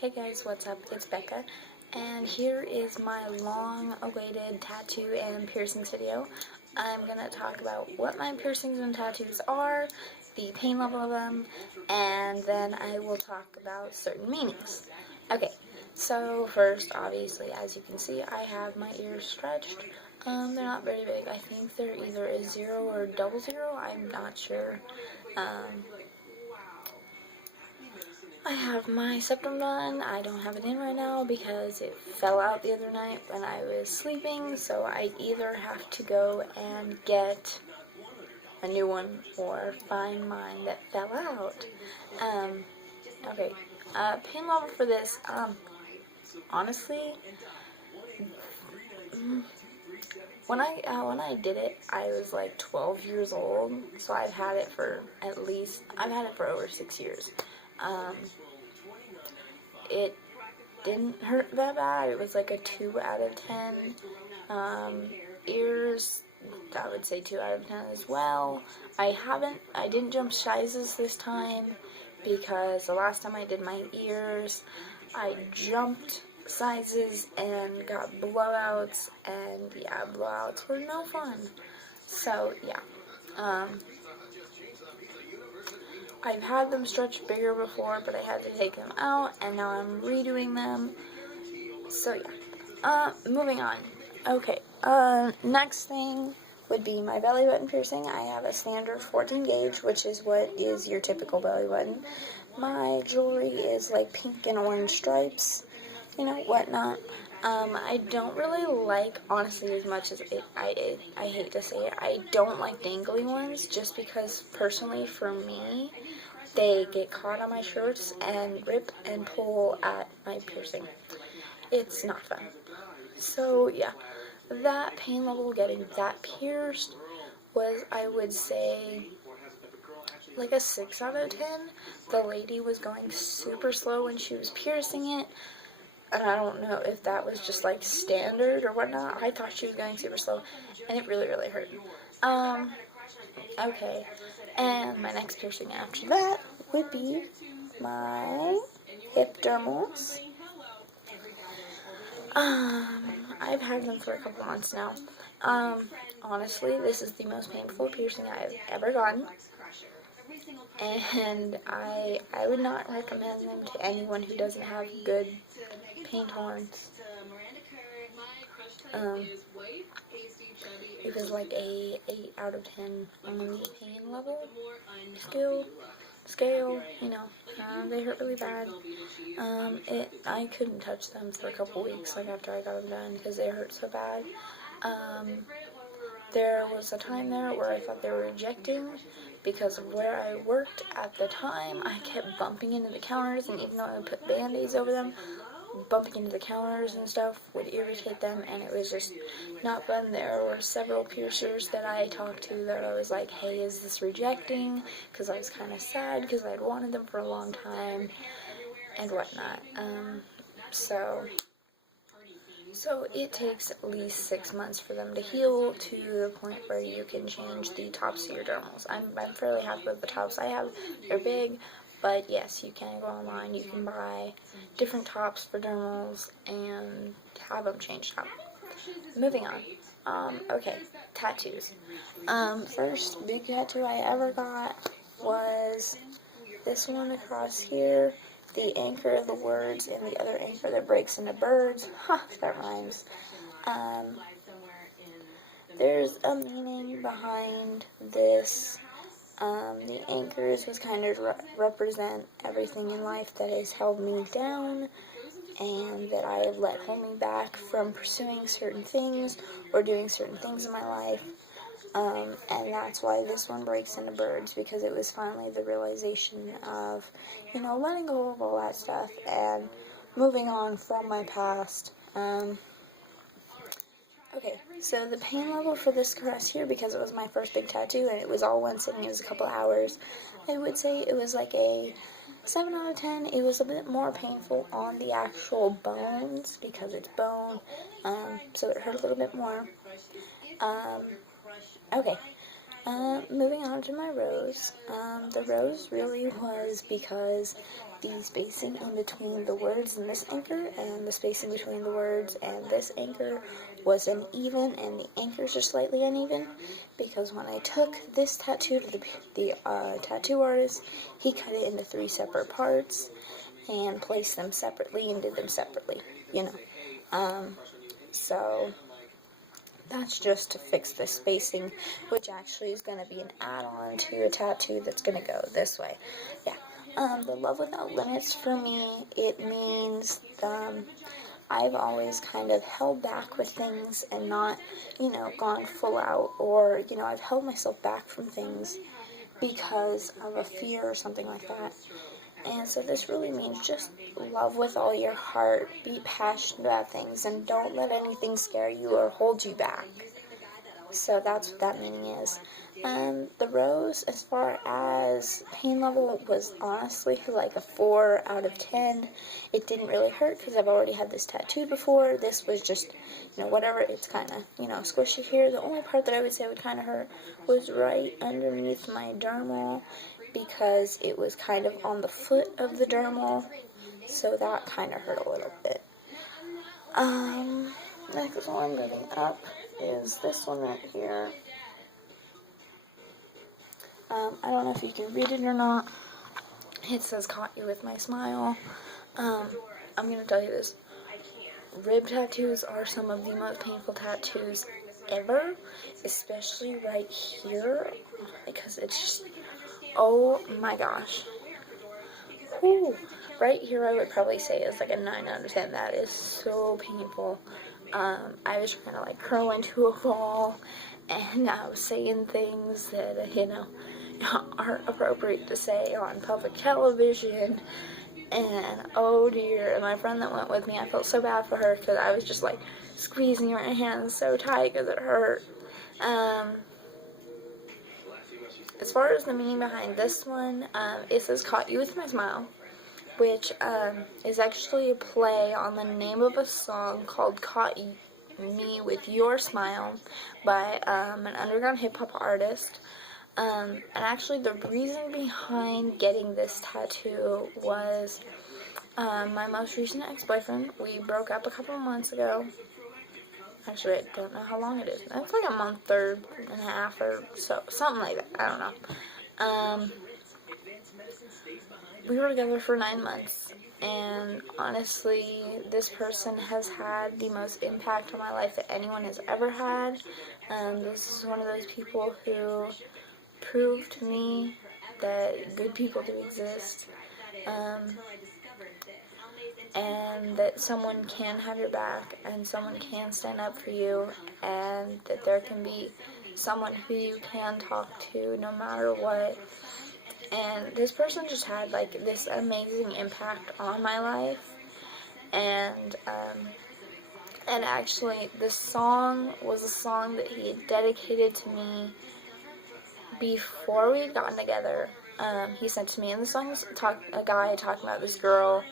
Hey guys, what's up? It's Becca, and here is my long-awaited tattoo and piercings video. I'm gonna talk about what my piercings and tattoos are, the pain level of them, and then I will talk about certain meanings. Okay, so first, obviously, as you can see, I have my ears stretched. They're not very big. I think they're either a 0 or double 0. I'm not sure. I have my septum done. I don't have it in right now because it fell out the other night when I was sleeping, so I either have to go and get a new one or find mine that fell out. Okay, pain level for this, honestly, when I did it, I was like 12 years old, so I've had it for over 6 years. It didn't hurt that bad. It was like a 2 out of 10. Ears, I would say 2 out of 10 as well. I didn't jump sizes this time because the last time I did my ears, I jumped sizes and got blowouts, and yeah, blowouts were no fun. So yeah, I've had them stretched bigger before, but I had to take them out, and now I'm redoing them. So yeah, moving on. Okay, next thing would be my belly button piercing. I have a standard 14 gauge, which is what is your typical belly button. My jewelry is like pink and orange stripes, whatnot. I don't really like, honestly, as much as I hate to say it, I don't like dangly ones, just because, personally, for me, they get caught on my shirts and rip and pull at my piercing. It's not fun. So, yeah, that pain level getting that pierced was, I would say, like a 6 out of 10. The lady was going super slow when she was piercing it, and I don't know if that was just like standard or whatnot. I thought she was going super slow, and it really, really hurt. Okay, and my next piercing after that would be my hip dermals. I've had them for a couple months now. Honestly, this is the most painful piercing I've ever gotten, and I would not recommend them to anyone who doesn't have good pain tolerance. It was like a 8 out of 10 on the pain level scale, they hurt really bad. I couldn't touch them for a couple weeks, like after I got them done, because they hurt so bad. There was a time there where I thought they were rejecting, because of where I worked at the time. I kept bumping into the counters, and even though I put band-aids over them, bumping into the counters and stuff would irritate them, and it was just not fun. There were several piercers that I talked to that I was like, hey, is this rejecting? Because I was kind of sad because I had wanted them for a long time and whatnot. So it takes at least 6 months for them to heal to the point where you can change the tops of your dermals. I'm fairly happy with the tops I have. They're big, but yes, you can go online. You can buy different tops for dermals and have them changed out. Moving on. Okay, tattoos. First big tattoo I ever got was this one across here. The anchor of the words and the other anchor that breaks into birds. Ha, that rhymes. There's a meaning behind this. The anchors was kind of represent everything in life that has held me down and that I have let hold me back from pursuing certain things or doing certain things in my life. And that's why this one breaks into birds, because it was finally the realization of, letting go of all that stuff and moving on from my past. Okay, so the pain level for this cross here, because it was my first big tattoo and it was all one sitting, it was a couple hours, I would say it was like a 7 out of 10. It was a bit more painful on the actual bones because it's bone, so it hurt a little bit more. Okay, moving on to my rose. The rose really was because the spacing in between the words in this anchor and the spacing between the words and this anchor was uneven, and the anchors are slightly uneven, because when I took this tattoo to the tattoo artist, he cut it into 3 separate parts and placed them separately and did them separately, you know. So that's just to fix the spacing, which actually is going to be an add-on to a tattoo that's going to go this way. Yeah. The Love Without Limits, for me, it means I've always kind of held back with things and not, you know, gone full out, or, you know, I've held myself back from things because of a fear or something like that. And so this really means just love with all your heart, be passionate about things, and don't let anything scare you or hold you back. So that's what that meaning is. The rose, as far as pain level, was honestly like a 4 out of 10. It didn't really hurt because I've already had this tattooed before. This was just, you know, whatever. It's kind of, you know, squishy here. The only part that I would say would kind of hurt was right underneath my dermal, because it was kind of on the foot of the dermal. So that kind of hurt a little bit. Next one moving up is this one right here. I don't know if you can read it or not. It says, "Caught you with my smile." I'm going to tell you this. Rib tattoos are some of the most painful tattoos ever, especially right here, because it's just, oh my gosh. Whew. Right here I would probably say is like a 9 out of 10. That is so painful. I was trying to like curl into a ball, and I was saying things that, you know, aren't appropriate to say on public television, and oh dear, and my friend that went with me, I felt so bad for her, because I was just like squeezing my hands so tight because it hurt. As far as the meaning behind this one, it says, "Caught you with my smile," which is actually a play on the name of a song called "Caught Me with Your Smile" by an underground hip-hop artist. And actually the reason behind getting this tattoo was my most recent ex-boyfriend. We broke up a couple of months ago. Actually, I don't know how long it is. It's like a month and a half or so. Something like that. I don't know. We were together for 9 months. And honestly, this person has had the most impact on my life that anyone has ever had. This is one of those people who proved to me that good people do exist. And that someone can have your back, and someone can stand up for you, and that there can be someone who you can talk to no matter what. And this person just had like this amazing impact on my life, and actually this song was a song that he had dedicated to me before we had gotten together. He sent to me, and the song was a guy talking about this girl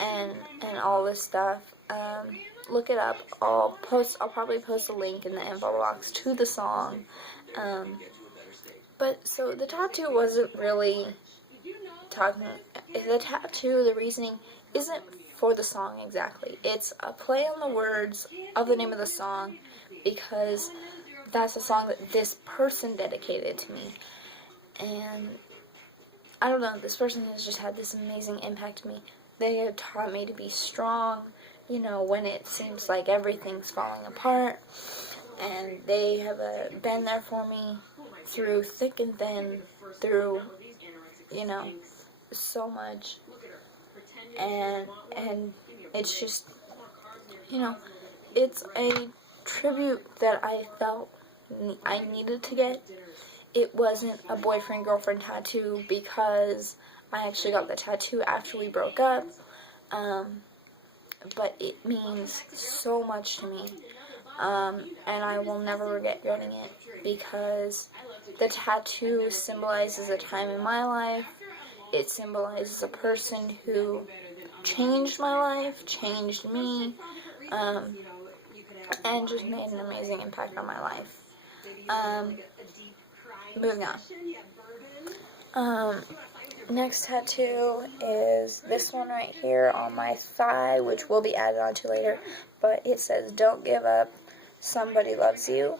and all this stuff. Look it up. I'll probably post a link in the info box to the song. But so the tattoo wasn't really talking. The reasoning isn't for the song exactly. It's a play on the words of the name of the song, because that's a song that this person dedicated to me. And I don't know, this person has just had this amazing impact on me. They have taught me to be strong, you know, when it seems like everything's falling apart. And they have been there for me through thick and thin, through, you know, so much. And it's just, you know, it's a tribute that I felt I needed to get. It wasn't a boyfriend-girlfriend tattoo, because I actually got the tattoo after we broke up, but it means so much to me, and I will never regret getting it, because the tattoo symbolizes a time in my life. It symbolizes a person who changed my life, changed me, and just made an amazing impact on my life. Moving on. Next tattoo is this one right here on my thigh, which will be added onto later, but it says, "Don't give up, somebody loves you."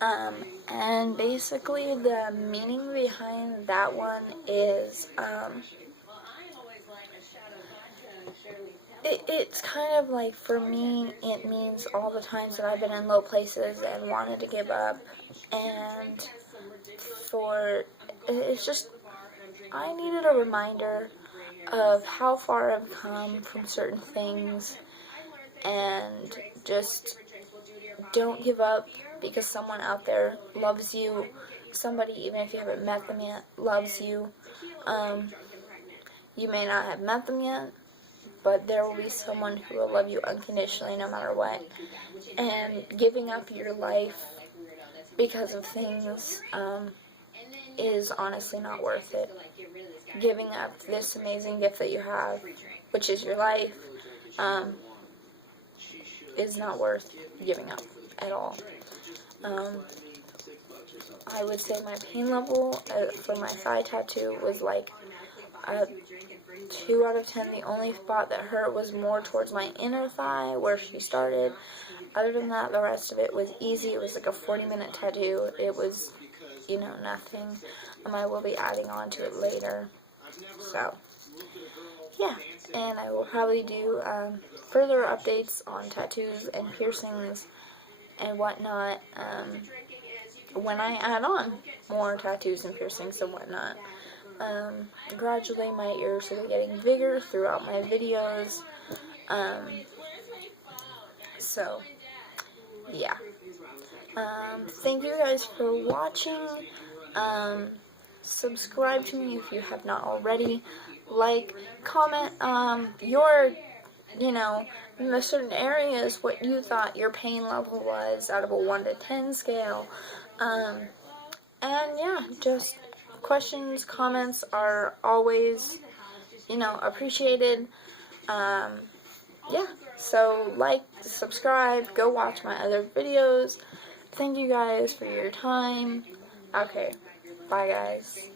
And basically the meaning behind that one is, it's kind of like, for me, it means all the times that I've been in low places and wanted to give up, and it's just, I needed a reminder of how far I've come from certain things, and just don't give up, because someone out there loves you. Somebody, even if you haven't met them yet, loves you. You may not have met them yet, but there will be someone who will love you unconditionally no matter what. And giving up your life because of things is honestly not worth it. Giving up this amazing gift that you have, which is your life, is not worth giving up at all. I would say my pain level for my thigh tattoo was like a 2 out of 10. The only spot that hurt was more towards my inner thigh, where she started. Other than that, the rest of it was easy. It was like a 40-minute tattoo. It was, nothing. I will be adding on to it later. So, yeah. And I will probably do further updates on tattoos and piercings and whatnot when I add on more tattoos and piercings and whatnot. Gradually my ears will be getting bigger throughout my videos. So, yeah. Thank you guys for watching. Subscribe to me if you have not already. Like, comment, in the certain areas, what you thought your pain level was out of a 1 to 10 scale. And yeah, just questions, comments are always, appreciated. Yeah, so like, subscribe, go watch my other videos. Thank you guys for your time. Okay, bye guys.